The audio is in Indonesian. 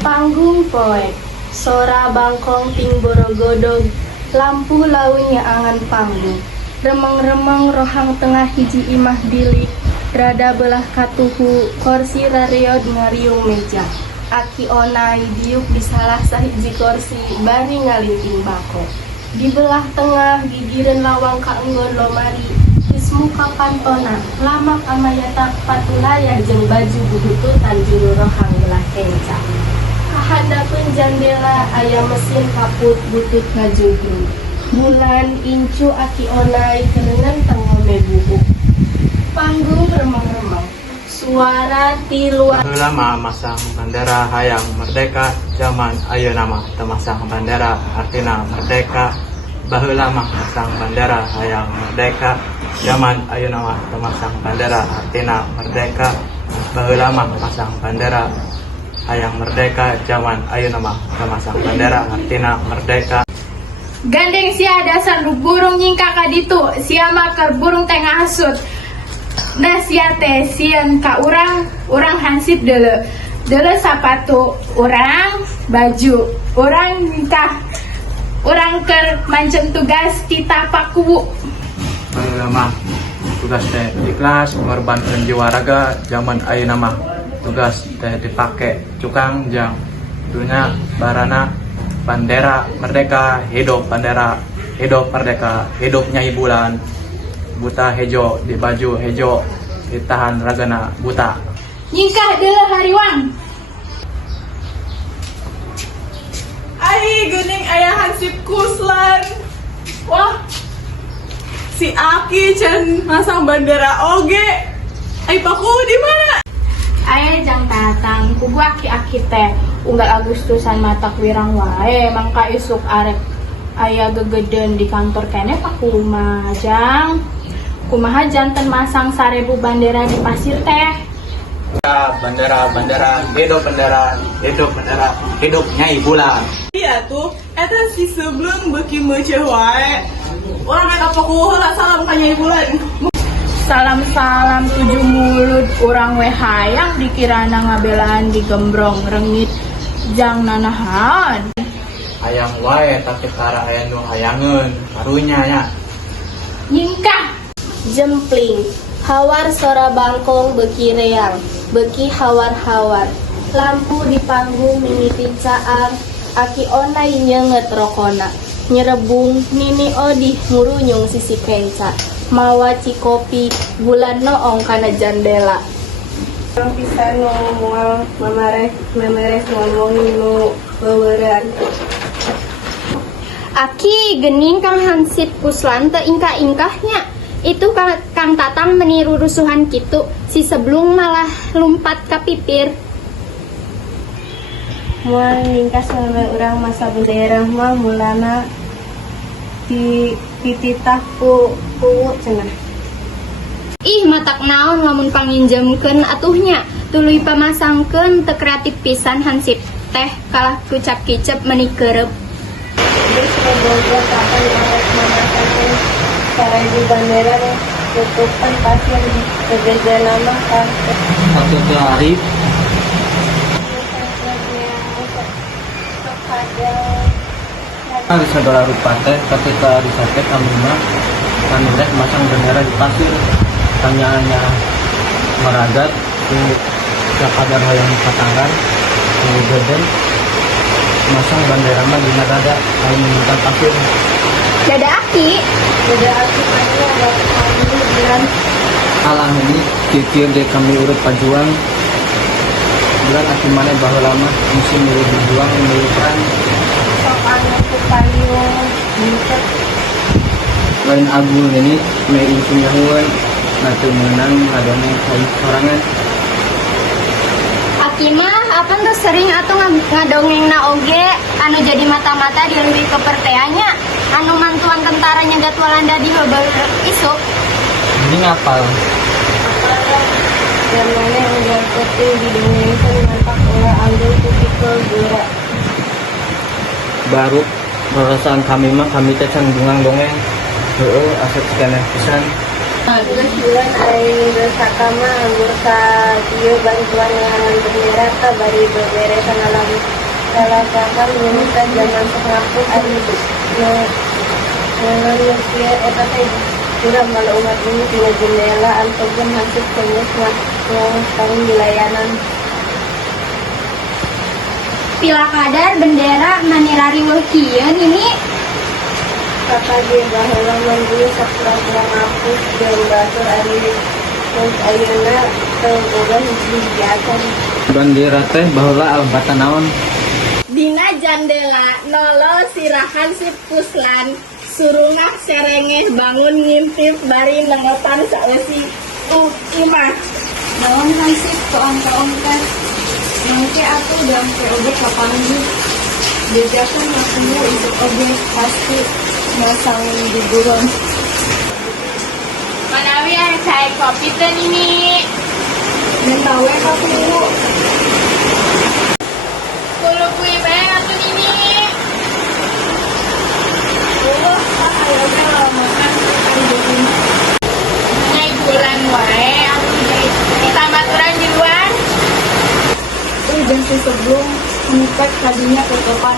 Panggung poek, sora bangkong ting borogodog, lampu launya angan panggung. Remeng-remeng rohang tengah hiji imah bilik, rada belah katuhu, korsi rareod ngariung meja. Aki onai diuk di salah sahiji korsi, bari ngalinting bako. Di belah tengah gigireun lawang kaenggon lomari, ismu kapantona, lamak amayata patulayah jeung baju budututan juru rohang belah kenca. Kahadapeun jandela aya mesin kaput butut ngajugru. Bulan incu aki onai kerengan tengome bubuk. Panggung remeng-remeng, suara ti luar. Lama masang bandera hayang merdeka, zaman ayeuna mah teu masang bandera artina merdeka. Baheula mah masang bandera hayang merdeka, zaman ayeuna mah teu masang bandera artina merdeka. Baheula mah masang bandera hayang merdeka, zaman ayeuna mah teu masang bandera artina merdeka. Gandeng sia dasar burung nyingka ka ditu, sia mah keur burung teh ngasut. Da sia teh sieun ka urang hansip deuleu. Deuleu sapatu urang, baju urang nikah. Urang keur mancem tugas ti tapak kubu. Baheula mah tugas teh ikhlas ngorbankeun jiwa raga, zaman ayeuna mah tugas teh dipake cukang jang dunya barana. Bandera merdeka, hidup bandera, hidup merdeka, hidup Nyai Bulan. Buta hejo di baju hejo, ditahan ragana buta. Nyingkah deuleu hariwang. Ai geuning aya hansip kuslan. Wah, si Aki can masang bandera oge. Ai paku di mana? Aya jang tatang kubu aki-aki teh unggal Agustusan matak wirang wae mangka isuk arek aya gegedeun di kantor kene paku jang kumaha janten masang 1000 bandera di pasir teh. Bandera, hidup bandera, hidup Nyai Bulan. Iya tuh, eta si sebelum beuki meujeuh wae. Urang eta paku heula salam ka Nyai Bulan. Salam-salam 7 mulut urang we hayang dikirana ngabelaan di gembrong rengit jang nanahan. Hayang wae tapi kara aya nu hayangeun karunya nya. Nyingkah Jempling, hawar sora bangkong beuki reang, beuki hawar-hawar. Lampu di panggung mimiti caang, aki onai nyeungeut rokona. Nyerebung nini odih ngurunyung sisi kenca. Mawa cikopi bulan noong kana jandela. Orang pisan ngomong memereh ngomongin nu beueurean. Aki gening Kang Hansip Kuslan teu ingkah-ingkahnya. Itu Kang Tatang meniru rusuhan kitu, si sebelum malah lumpat ka pipir. Moal ningkas sampai urang masa daerah mah mulana dititah ku cenah. Ih matak naon lamun panginjemkeun atuhnya, tuluy pamasangkeun teu kreatif pisan Hansip teh kalah kucap kicep meuni keureup. Geus boga kapan arek mamakan cara di bandera tutupan pasien berbeda nama kan. Satu hari di segala rupa teh ketika disakit amina kan rek masang bendera di pasir tanyaannya meragat ke kadar hayang patangan kemudian masang bendera mah di rada lain menggunakan pasir Dada aki pasnya ada kami bulan alam ini kikir deh kami urut pajuang bulan aki mana bahwa lama musim milik berjuang milik peran soal payung gitu. lain agung ini mei punya huan natu menang adanya sorangan. Aki mah apa tuh sering atau ngadongeng na oge anu jadi mata-mata di lebih keperteanya anu mantuan tentara nyegat Walanda di babal isuk. Ini ngapal. Apakah yang mana yang buat penting didengungkan nampak oleh ambil tipikal gerak. Baru perasaan kami mah kami teh can bungang dongeng. Heeh, asa keneh pisan. Terus bulan air sakama anggur ka dia bantuan yang bendera ka bari beberesan alam salah kakak menemukan zaman sengaput ari Malaysia eta teh juga malah umat ini tina jendela ataupun hasil tembus yang tahun wilayanan. Pila kadar bendera manirari wahkian ini Kata dia bahwa mandiri sakura-kura ngapus dan batur ari terus ayeuna boga hiji hijiatan. Bandera teh baheula alabatan naon? Dina jandela nolo sirahan si puslan surungah serengeh bangun ngintip bari nengotan sausi imah. Naon hansip kaon-kaon kan Mungkin aku dampe oge kapanggih Bejakan maksudnya untuk oge pasti masang di buron. Manawi yang saya kopi teh ini. Dan tawe kapu Kulo kui bae atuh ini. akhirnya kalau makan kan jadi Naik bulan wae atuh kita baturan di luar. dan sebelum mengikat tadinya ke depan